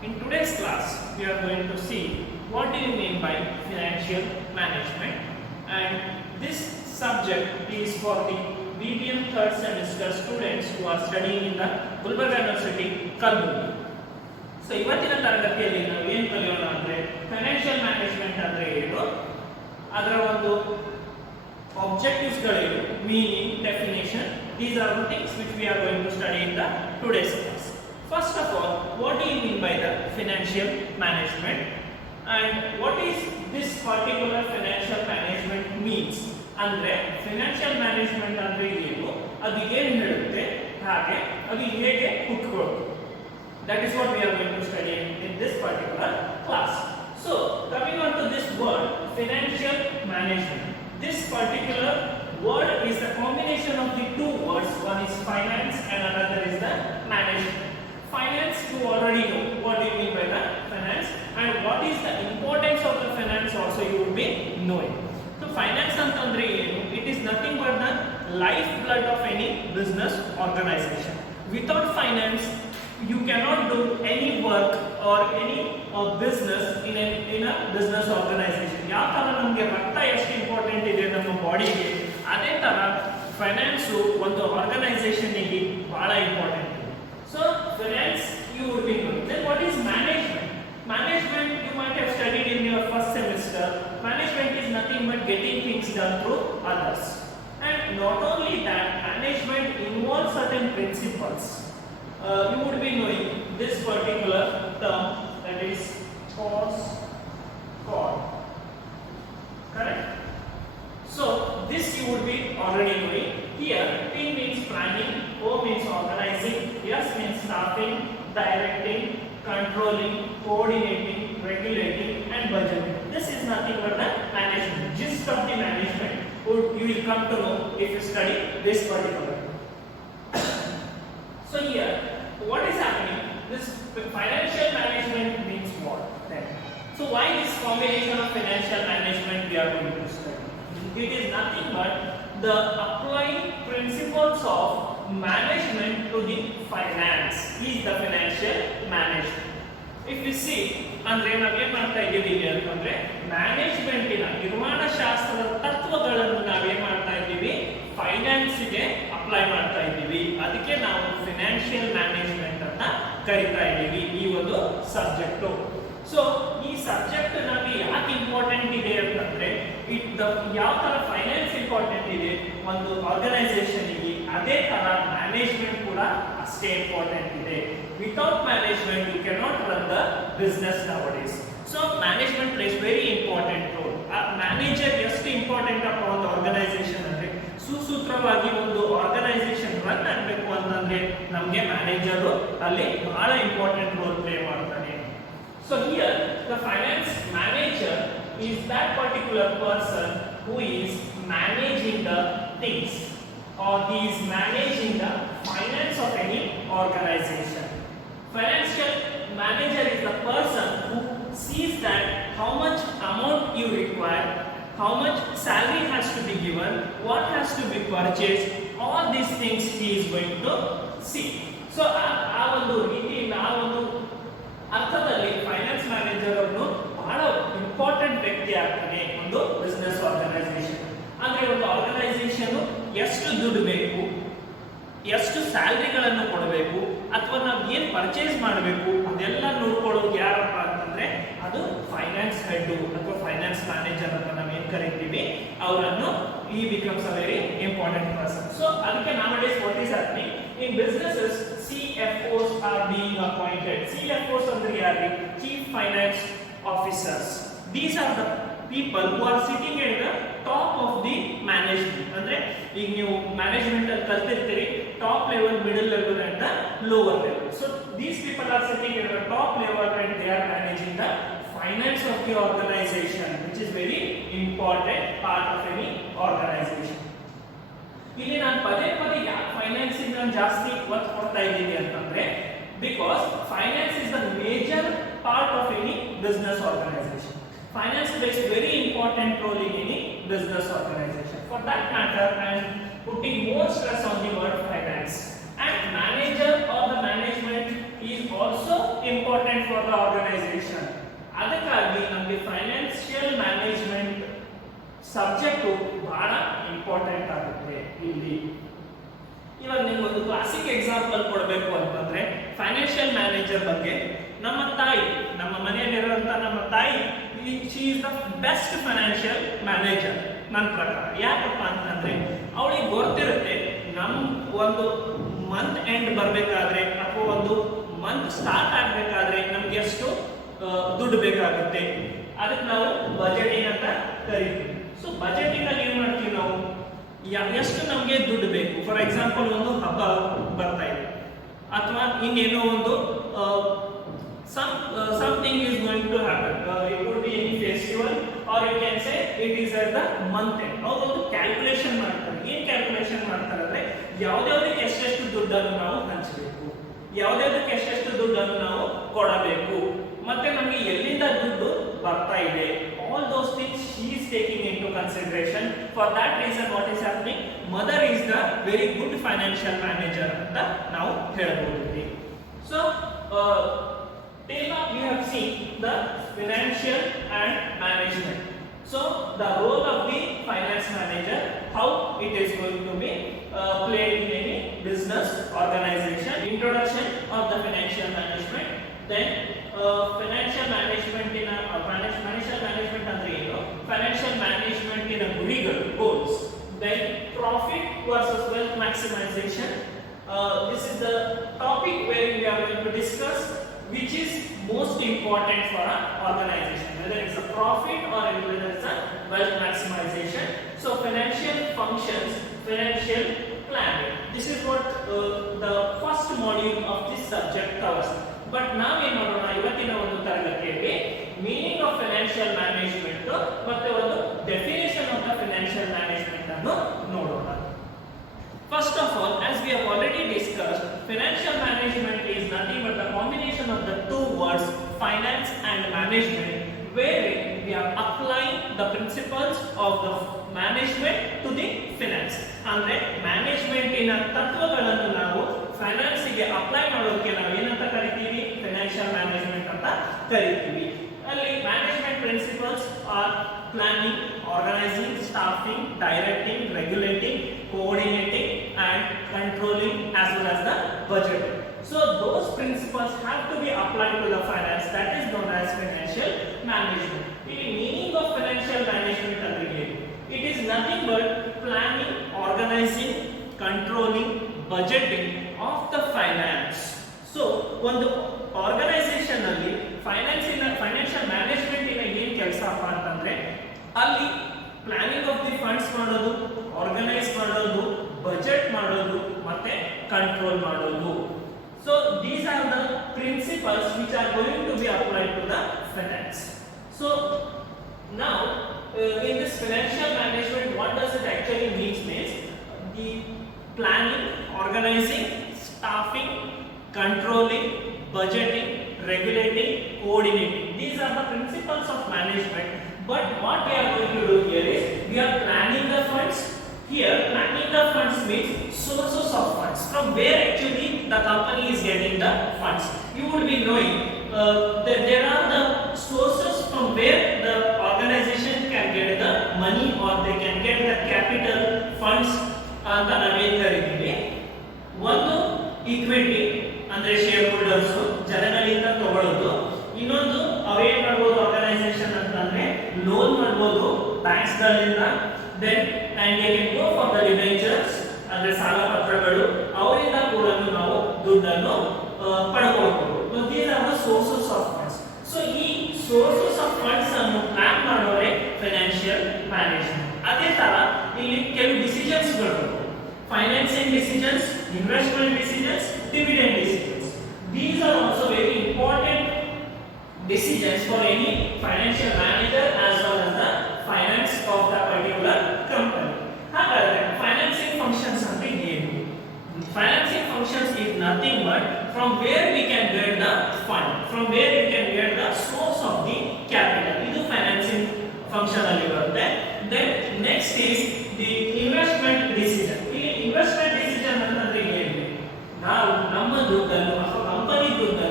In today's class, we are going to see what do you mean by financial management, and this subject is for the BBM third semester students who are studying in the Gulbarga University, Kalburgi. So ಇವತ್ತಿನ ತರಗತಿಯಲ್ಲಿ ನಾವು ಏನು ಕಲಿಯೋಣ ಅಂದ್ರೆ financial management ಅಂದ್ರೆ ಏನು, ಅದರ ಒಂದು objectives ಗಳೇನು, meaning, definition. These are the things which we are going to study in the today's class. First of all, what do you mean by the financial management and what is this particular financial management means? ಅಂದ್ರೆ financial management ಅಂದ್ರೆ ಏನು, ಅದು ಏನು ಹೇಳುತ್ತೆ, ಹಾಗೆ ಅದು ಹೇಗೆ ಹುಟ್ಟುಕೊಳ್ಳುತ್ತೆ. That is what we are going to study in this particular class. So, coming on to this word, financial management. This particular word is the combination of the two words. One is finance and another is the management. Finance, you already know what do you mean by the finance and what is the importance of the finance also you would be knowing. So, finance antandre enu, it is nothing but the lifeblood of any business organization. Without finance, you cannot do any work or any business in a business organization. ಯಾವ ತರ ನಮಗೆ ರಕ್ತ ಎಷ್ಟು important ಇದೆ ನಮ್ಮ ಬಾಡಿಗೆ, ಅದೇ ತರ ಫೈನಾನ್ಸ್ ಒಂದು ಆರ್ಗನೈಸೇಷನ್ ಗೆ ಬಹಳ important. So finance you would be knowing. Then what is management? Management you might have studied in your first semester. Management is nothing but getting things done through others. And not only that, management involves certain principles. You would be knowing this particular term, that is cost, correct? So this you would be already knowing. Here P means planning, O means organizing, S means staffing, directing, controlling, coordinating, regulating and budgeting. This is nothing but the management. Gist of the management you will come to know if you study this particular. So here, what is happening? This financial management means what then? So why this combination of financial management we are going to study? It is nothing but the applying principles of management to the finance is the financial management. If you see, ಅಂದ್ರೆ ನಾವೇನ್ ಮಾಡ್ತಾ ಇದ್ದೀವಿ ಅಂತಂದ್ರೆ ಮ್ಯಾನೇಜ್ಮೆಂಟಿನ ನಿರ್ಮಾಣ ಶಾಸ್ತ್ರದ ತತ್ವಗಳನ್ನು ನಾವೇನ್ ಮಾಡ್ತಾ ಇದ್ದೀವಿ, ಫೈನಾನ್ಸ್ ಗೆ ಅಪ್ಲೈ ಮಾಡ್ತಾ ಇದ್ದೀವಿ. ಅದಕ್ಕೆ ನಾವು ಫೈನಾನ್ಷಿಯಲ್ ಮ್ಯಾನೇಜ್ಮೆಂಟ್ ಅಂತ ಕರಿತಾ ಇದ್ದೀವಿ ಈ ಒಂದು ಸಬ್ಜೆಕ್ಟ್. ಸೊ ಈ ಸಬ್ಜೆಕ್ಟ್ ನಮಗೆ ಯಾಕೆ ಇಂಪಾರ್ಟೆಂಟ್ ಇದೆ ಅಂತಂದ್ರೆ ಯಾವ ತರ ಫೈನಾನ್ಸ್ ಇಂಪಾರ್ಟೆಂಟ್ ಇದೆ ಒಂದು ಆರ್ಗನೈಸೇಷನ್ ಗೆ, ಅದೇ ತರ ಮ್ಯಾನೇಜ್ಮೆಂಟ್ ಕೂಡ ಅಷ್ಟೇ ಇಂಪಾರ್ಟೆಂಟ್ ಇದೆ. Without management you cannot run the business ನೌಡೇಸ್. So management place very important role. Manager ಎಷ್ಟು ಇಂಪಾರ್ಟೆಂಟ್ ಅಪ್ಪ ಒಂದು ಆರ್ಗನೈಸೇಷನ್ ಅಂದ್ರೆ, ಸುಸೂತ್ರವಾಗಿ ಒಂದು ಆರ್ಗನೈಸೇಷನ್ ರನ್ ಆಗಬೇಕು ಅಂತಂದ್ರೆ ನಮಗೆ ಮ್ಯಾನೇಜರ್ ಅಲ್ಲಿ ಬಹಳ ಇಂಪಾರ್ಟೆಂಟ್ ರೋಲ್ ಪ್ಲೇ ಮಾಡ್ತಾನೆ. So here the finance manager is that particular person who is managing the things, or he is managing the finance of any organization. Financial manager is the person who sees that how much amount you require, how much salary has to be given, what has to be purchased, all these things he is going to see. So ಆ ಒಂದು ರೀತಿಯಿಂದ ಆ ಒಂದು ಅರ್ಥದಲ್ಲಿ finance manager ಅವರು ಬಹಳ important ವ್ಯಕ್ತಿ ಆಗ್ತಾನೆ ಒಂದು ಬಿಸ್ನೆಸ್ ಆರ್ಗನೈಸೇಷನ್. ಅಂದ್ರೆ ಒಂದು ಆರ್ಗನೈಸೇಷನ್ ಎಷ್ಟು ದುಡ್ಡು ಬೇಕು, ಎಷ್ಟು ಸ್ಯಾಲರಿಗಳನ್ನು ಕೊಡಬೇಕು, ಅಥವಾ ನಾವು ಏನ್ ಪರ್ಚೇಸ್ ಮಾಡಬೇಕು ಅದೆಲ್ಲ ನೋಡ್ಕೊಳ್ಳೋದು ಯಾರಪ್ಪ ಅಂತಂದ್ರೆ ಅದು ಫೈನಾನ್ಸ್ ಹೆಡ್ ಅಥವಾ ಫೈನಾನ್ಸ್ ಮ್ಯಾನೇಜರ್ ಅಂತ ನಾವು ಏನ್ ಕರಿತೀವಿ ಅವರನ್ನು he becomes a very important person. So ಅದಕ್ಕೆ nowadays what is happening in businesses, CFOs are being appointed. CFOs ಅಂದ್ರೆ ಯಾರು? Chief Finance Officers. These are the people who are sitting at the top of the management. ಅಂದ್ರೆ ಈಗ ನೀವು management ಅಲ್ಲಿ ಕಲ್ತಿರ್ತೀರಿ, top level, middle level and the lower level. So these people are sitting at the top level and they are managing the finance of the organization, which is very important part of any organization. ಇಲ್ಲಿ ನಾನು ಪದೇ ಪದೇ ಯಾಕೆ finance ನಾನು ಜಾಸ್ತಿ ಒತ್ತು ಕೊಡ್ತಾ ಇದ್ದೀನಿ ಅಂತಂದ್ರೆ, because finance is the major part of any business organization. Finance plays a very important role in any business organization. For that matter, I am putting more stress on the word finance. And manager or the management is also important for the organisation. ಅದಕ್ಕಾಗಿ ನಮಗೆ financial management subject ಬಹಳ important ಆಗುತ್ತೆ ಇಲ್ಲಿ. ಇವಾಗ ನಿಮ್ಗೆ ಒಂದು classic example ಕೊಡಬೇಕು ಅಂತಂದ್ರೆ ಫೈನಾನ್ಷಿಯಲ್ ಮ್ಯಾನೇಜರ್ ಬಗ್ಗೆ ನಮ್ಮ ತಾಯಿ, ನಮ್ಮ ಮನೆಯಲ್ಲಿರುವಂತ ನಮ್ಮ ತಾಯಿ, she is the best financial manager ನನ್ನ ಪ್ರಕಾರ. ಯಾಕಪ್ಪ ಅಂತಂದ್ರೆ ಅವಳಿಗೆ ಗೊತ್ತಿರುತ್ತೆ ನಮ್ ಒಂದು ಮಂತ್ ಎಂಡ್ ಬರಬೇಕಾದ್ರೆ ಅಥವಾ ಒಂದು ಮಂತ್ ಸ್ಟಾರ್ಟ್ ಆಗಬೇಕಾದ್ರೆ ನಮ್ಗೆ ಎಷ್ಟು ದುಡ್ಡು ಬೇಕಾಗುತ್ತೆ. ಅದಕ್ಕೆ ನಾವು ಬಜೆಟಿಂಗ್ ಅಂತ ಕರಿತೀವಿ. ಸೊ ಬಜೆಟಿಂಗ್ ಅಲ್ಲಿ ಏನ್ ಮಾಡ್ತೀವಿ ನಾವು, ಎಷ್ಟು ನಮಗೆ ದುಡ್ಡು ಬೇಕು. ಫಾರ್ ಎಕ್ಸಾಂಪಲ್ ಒಂದು ಹಬ್ಬ ಬರ್ತಾ ಇದೆ ಅಥವಾ ಇನ್ನೇನೋ ಒಂದು something is going to happen. It could be any festival or you can say it is at the month end. ಅವರು ಒಂದು ಕ್ಯಾಲ್ಕುಲೇಷನ್ ಮಾಡ್ತಾರೆ. ಏನ್ ಕ್ಯಾಲ್ಕುಲೇಷನ್ ಮಾಡ್ತಾರೆ ಅಂದ್ರೆ ಯಾವ್ದಾವ್ದಕ್ಕೆ ಎಷ್ಟೆಷ್ಟು ದುಡ್ಡನ್ನು ನಾವು ಹಂಚಬೇಕು, ಯಾವ್ದಾವ್ದಕ್ಕೆ ಎಷ್ಟೆಷ್ಟು ದುಡ್ಡನ್ನು ನಾವು ಕೊಡಬೇಕು, ಮತ್ತೆ ನಮಗೆ ಎಲ್ಲಿಂದ ದುಡ್ಡು ಬರ್ತಾ ಇದೆ. All those things she is taking into consideration. For that reason what is happening, mother is the very good financial manager ಅಂತ ನಾವು ಹೇಳಬಹುದು. So till now we have seen the financial and management. So the role of the finance manager, how it is going to be played in any business organization, introduction of the financial management, then financial management in a financial management andre ಏನು, financial management in a ಗುರಿಗಳು, goals, then profit versus wealth maximization. This is the topic where we are going to discuss which is most important for an organization, whether it's a profit or whether it's a wealth maximization. So financial functions, financial planning, this is what the first module of this subject covers. But now we know ಇವತ್ತಿನ ಒಂದು ತರಗತಿಯಲ್ಲಿ meaning of financial management ಮತ್ತೆ ಒಂದು definition of the financial management ಅನ್ನು ನೋಡೋಣ. First of all, as we have already discussed, financial management is nothing but the combination of the two words finance and management, where we are applying the principles of the management to the finance. ಅಂದ್ರೆ management ಇನ ತತ್ವಗಳನ್ನು ನಾವು finance ಗೆ apply ಮಾಡೋಕೆ ನಾವು ಏನಂತ ಕರಿತೀವಿ, financial management ಅಂತ ಕರಿತೀವಿ. ಅಲ್ಲಿ management principles R planning, organizing, staffing, directing, regulating, coordinating and controlling as well as the budgeting. So those principles have to be applied to the finance, that is known as financial management. The meaning of financial management ಅಂದ್ರೆ it is nothing but planning, organizing, controlling, budgeting of the finance. So ಒಂದು organisation ಅಲ್ಲಿ financial management ಇನ ಏನ್ ಕೆಲಸಪ್ಪ ಅಂತಂದ್ರೆ ಅಲ್ಲಿ planning of the funds ಮಾಡೋದು, organise ಮಾಡೋದು, budget ಮಾಡೋದು ಮತ್ತೆ ಕಂಟ್ರೋಲ್ ಮಾಡೋದು. So these are the principles which are going to be applied to the finance. So now in this financial management, what does it actually means the planning, organizing, staffing, controlling, budgeting, regulating, coordinating. These are the principles of management. But what we are going to do here is we are planning the funds. Here planning the funds means sources of funds, from where actually the company is getting the funds. You would be knowing that there are the sources from where the organization can get the money or they can get the capital funds ಅಂತ ನಾವೇನ್ ಕರೀತೀವಿ. ಒಂದು equity ಅಂದ್ರೆ share holders ಜನಗಳಿಂದ ತಗೊಳ್ಳೋದು, ಇನ್ನೊಂದು ಅವೇನ್ ಮಾಡ್ಬೋದು organisation ಅಂತಂದ್ರೆ ಲೋನ್ ಮಾಡ್ಬೋದು ಬ್ಯಾಂಕ್ಸ್ ಗಳಿಂದ, then and they can go for the debentures ಅಂದ್ರೆ ಸಾಲ ಪತ್ರಗಳು, ಅವರಿಂದ ಕೂಡ ನಾವು ದುಡ್ಡನ್ನು ಪಡ್ಕೊಳ್ಬಹುದು. These are the sources of funds. So ಈ ಸೋರ್ಸಸ್ ಆಫ್ ಫಂಡ್ಸ್ ಅನ್ನು ಪ್ಲಾನ್ ಮಾಡೋರೆ ಫೈನಾನ್ಷಿಯಲ್ ಮ್ಯಾನೇಜ್ಮೆಂಟ್. ಅದೇ ತರ ಇಲ್ಲಿ ಕೆಲವು ಡಿಸಿಷನ್ಸ್ ಗಳು, financing decisions, investment decisions, dividend decisions. These are also very important decisions for any financial manager as well as the finance of the particular company. ಹಾಗಾದ್ರೆ financing functions ಅಂದ್ರೆ ಏನು? Financing functions is nothing but from where we can get the fund, from where we can get the source of the capital. ಇದು financing function ಅಲ್ಲಿ ಬರುತ್ತೆ. Then next is the investment decision. ಈ investment decision ಅಂತಂದ್ರೆ ಏನು? ನಾವು ನಮ್ಮ ದುಡ್ಡನ್ನು ಅಥವಾ ಕಂಪನಿ ದುಡ್ಡನ್ನು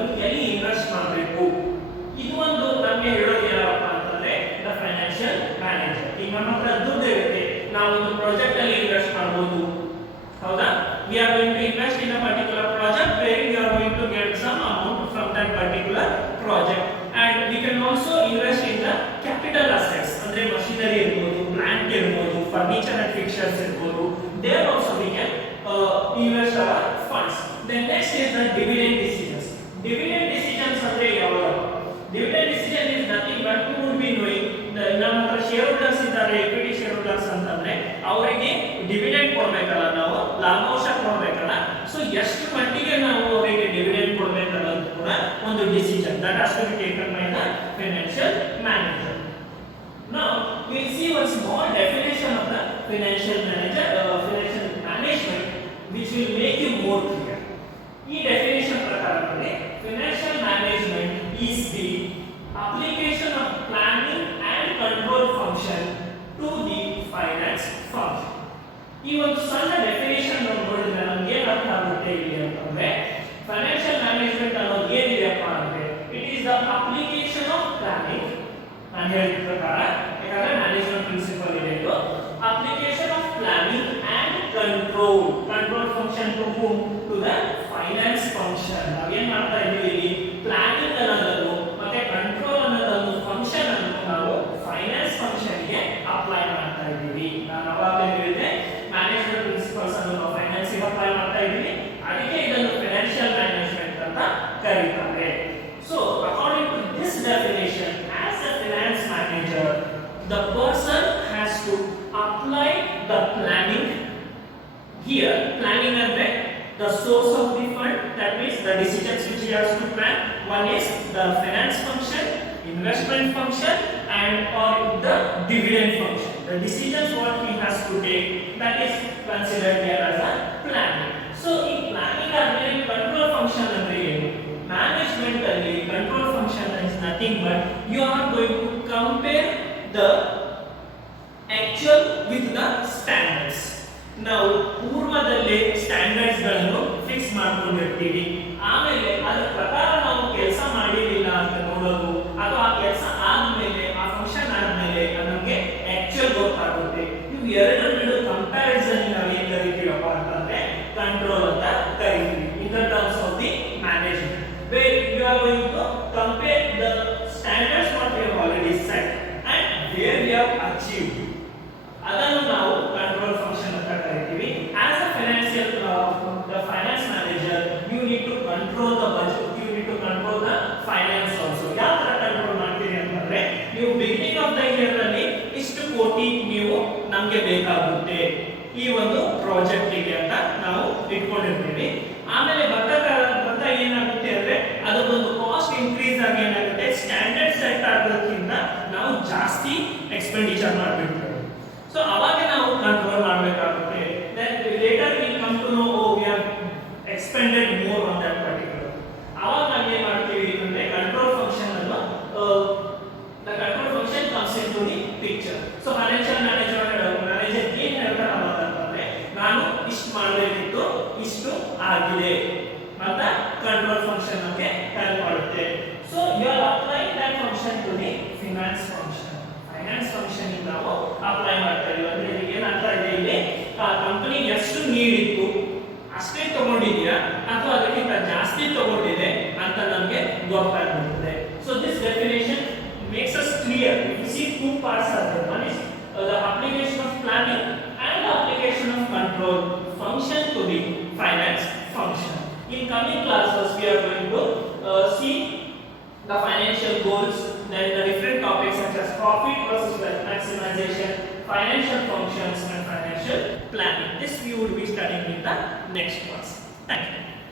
furniture and fixtures ಇರ್ಬೋದು, there also we can invest our funds. Then next is the dividend decisions. Dividend decisions ಅಂದ್ರೆ ಯಾವುದು? Dividend decision is nothing but you would be knowing ನಮ್ಮ ಹತ್ರ ಶೇರ್ ಹೋಲ್ಡರ್ಸ್ ಇದ್ದಾರೆ, equity ಶೇರ್ ಹೋಲ್ಡರ್ಸ್ ಅಂತಂದ್ರೆ ಅವರಿಗೆ dividend ಕೊಡಬೇಕಲ್ಲ, ನಾವು ಲಾಭಾಂಶ ಕೊಡಬೇಕಲ್ಲ. ಸೊ ಎಷ್ಟು ಮಟ್ಟಿಗೆ ನಾವು ಅವರಿಗೆ ಡಿವಿಡೆಂಡ್ ಕೊಡಬೇಕಲ್ಲ ಅಂತ ಕೂಡ ಒಂದು decision that has to be taken by the financial manager. Now we see one small definition of the financial management which will make you more clear. ಈ ಡೆಫಿನಿಷನ್ ಪ್ರಕಾರ ನೋಡಿ, financial management is the application of planning and control function to the finance function. ಈ ಒಂದು ಸಣ್ಣ definition ನೋಡಿದ್ರೆ ನಮಗೆ ಏನು ಅರ್ಥ ಆಗುತ್ತೆ ಇಲ್ಲಿ ಅಂತಂದ್ರೆ, ಫೈನಾನ್ಷಿಯಲ್ ಮ್ಯಾನೇಜ್ಮೆಂಟ್ ಅನ್ನೋದು ಏನಿದೆಯಪ್ಪ ಅಂದ್ರೆ it is the application of planning. ನಾನು ಹೇಳಿದ ಪ್ರಕಾರ ಯಾಕಂದ್ರೆ ಮ್ಯಾನೇಜ್ಮೆಂಟ್ ಪ್ರಿನ್ಸಿಪಲ್ ಇದೆ, ಇದು application of planning and control function to whom, to the finance function. ನಾವೇನ್ ಮಾಡ್ತಾ ಇದೀವಿ ಇಲ್ಲಿ, ಪ್ಲಾನಿಂಗ್ ಅನ್ನೋದನ್ನು ಮತ್ತೆ ಕಂಟ್ರೋಲ್ ಅನ್ನೋದನ್ನು ಫಂಕ್ಷನ್ ಅನ್ನು ನಾವು ಫೈನಾನ್ಸ್ ಫಂಕ್ಷನ್ ಗೆ ಅಪ್ಲೈ ಮಾಡ್ತಾ ಇದ್ದೀವಿ. ನಾನು ಅವಾಗಲೇ ಹೇಳಿದೆ ಮ್ಯಾನೇಜ್ಮೆಂಟ್ ಪ್ರಿನ್ಸಿಪಲ್ಸ್ ಅನ್ನು ನಾವು ಫೈನಾನ್ಸ್ ಗೆ ಅಪ್ಲೈ ಮಾಡ್ತಾ ಇದ್ದೀವಿ, ಅದಕ್ಕೆ ಇದನ್ನು ಫೈನಾನ್ಷಿಯಲ್ ಮ್ಯಾನೇಜ್ಮೆಂಟ್ ಅಂತ ಕರೀತಾರೆ. So according to this definition, as a finance manager the person has to apply the planning. Here planning ಅಂದ್ರೆ the source of the fund, that means the decisions which he has to plan. One is the finance function, investment function, and or the dividend function. The decisions what he has to take, that is considered here as a planning. So in planning ಅಂದ್ರೆ control function ಅಂದ್ರೆ ಏನು? Management ಅಲ್ಲಿ control function is nothing but you are going to compare the actual with the standards. ನಾವು ಪೂರ್ವದಲ್ಲೇ standards ಗಳನ್ನು fix ಮಾಡ್ಕೊಂಡಿರ್ತೀವಿ, ಆಮೇಲೆ ಅದರ ಪ್ರಕಾರ ನಾವು ಕೆಲಸ ಮಾಡಿರಲಿಲ್ಲ ಅಂತ ನೋಡೋದು, ಅಥವಾ ಆ ಕೆಲಸ ಆದ್ಮೇಲೆ ಆ ಫಂಕ್ಷನ್ ಆದ್ಮೇಲೆ ನಮಗೆ ಆಕ್ಚುಯಲ್ ಗೊತ್ತಾಗುತ್ತೆ. ಇವು ಎರಡರ ನಡುವೆ ಕಂಪ್ಯಾರಿಸನ್ ನಾವು ಏನ್ ಕರಿತೀವಪ್ಪ ಅಂತಂದ್ರೆ ಕಂಟ್ರೋಲ್ ಅಂತ ಕರಿತೀವಿ. In the terms of the management, where you are going to compare the standards what we have already set and where we have achieved. ಅದನ್ನು ನಾವು ಕಂಟ್ರೋಲ್ ಫಂಕ್ಷನ್ ಅಂತ ಕರಿತೀವಿ. As a financial the finance manager, you need to control the budget, you need to control the finance also. ಯಾವ ತರ control ಮಾಡ್ತೀರಿ ಅಂತಂದ್ರೆ, ನೀವು beginning of the year ಅಲ್ಲಿ ಇಷ್ಟು ಕೋಟಿ ನೀವು ನಮಗೆ ಬೇಕಾಗುತ್ತೆ ಈ ಒಂದು ಪ್ರಾಜೆಕ್ಟ್ ಗೆ ಅಂತ ನಾವು ಇಟ್ಕೊಂಡಿರ್ತೀವಿ. ಆಮೇಲೆ ಬರ್ತಾ ಏನಾಗುತ್ತೆ ಅಂದ್ರೆ ಅದೊಂದು ಕಾಸ್ಟ್ ಇನ್ಕ್ರೀಸ್ ಆಗಿ ಏನಾಗುತ್ತೆ, ಸ್ಟ್ಯಾಂಡರ್ಡ್ ಸೆಟ್ ಆಗೋದ್ರಿಂದ ನಾವು ಜಾಸ್ತಿ ಎಕ್ಸ್ಪೆಂಡಿಚರ್ ಮಾಡ್ಬಿಡ್ತೀವಿ. ಸೊ ಅವಾಗ ನಾವು ಕಂಟ್ರೋಲ್ ಮಾಡಬೇಕಾಗುತ್ತೆ. then later we come to know, oh we have expended more on that particular. ಅವಾಗ ನಾವು ಏನು ಮಾಡ್ತೀವಿ ಅಂದ್ರೆ ಕಂಟ್ರೋಲ್ ಫಂಕ್ಷನ್ ಅನ್ನು the control function comes into the picture. So financial manager ಏನ್ ಹೇಳ್ತಾರೆ ಅಂತಂದ್ರೆ, ನಾನು ಇಷ್ಟು ಮಾಡಬೇಕಿತ್ತು, ಇಷ್ಟು ಆಗಿದೆ ಅಂತ ಕಂಟ್ರೋಲ್ ಫಂಕ್ಷನ್ ನಮಗೆ ಹೆಲ್ಪ್ ಮಾಡುತ್ತೆ. So you are applying that function to the finance function. Finance function ನಾವು ಅಪ್ಲೈ ಮಾಡ್ತಾ ಇದೀವಿ ಅಂದ್ರೆ ಏನಂತ ಇದೆ ಇಲ್ಲಿ, ಕಂಪನಿ ಎಷ್ಟು ನೀಡಿತ್ತು ಅಷ್ಟೇ ತಗೊಂಡಿದ್ಯಾ ಅಥವಾ ಅದಕ್ಕಿಂತ ಜಾಸ್ತಿ ತಗೊಂಡಿದೆ ಅಂತ ನಮಗೆ ಗೊತ್ತಾಗುತ್ತೆ. So this definition makes us clear. You see two parts are there. One is the application of planning and the application of control function to the finance function. In coming classes we are going to see the financial goals, then the different topics such as profit versus maximization, financial functions and financial planning. This we would be studying in the next class. Thank you.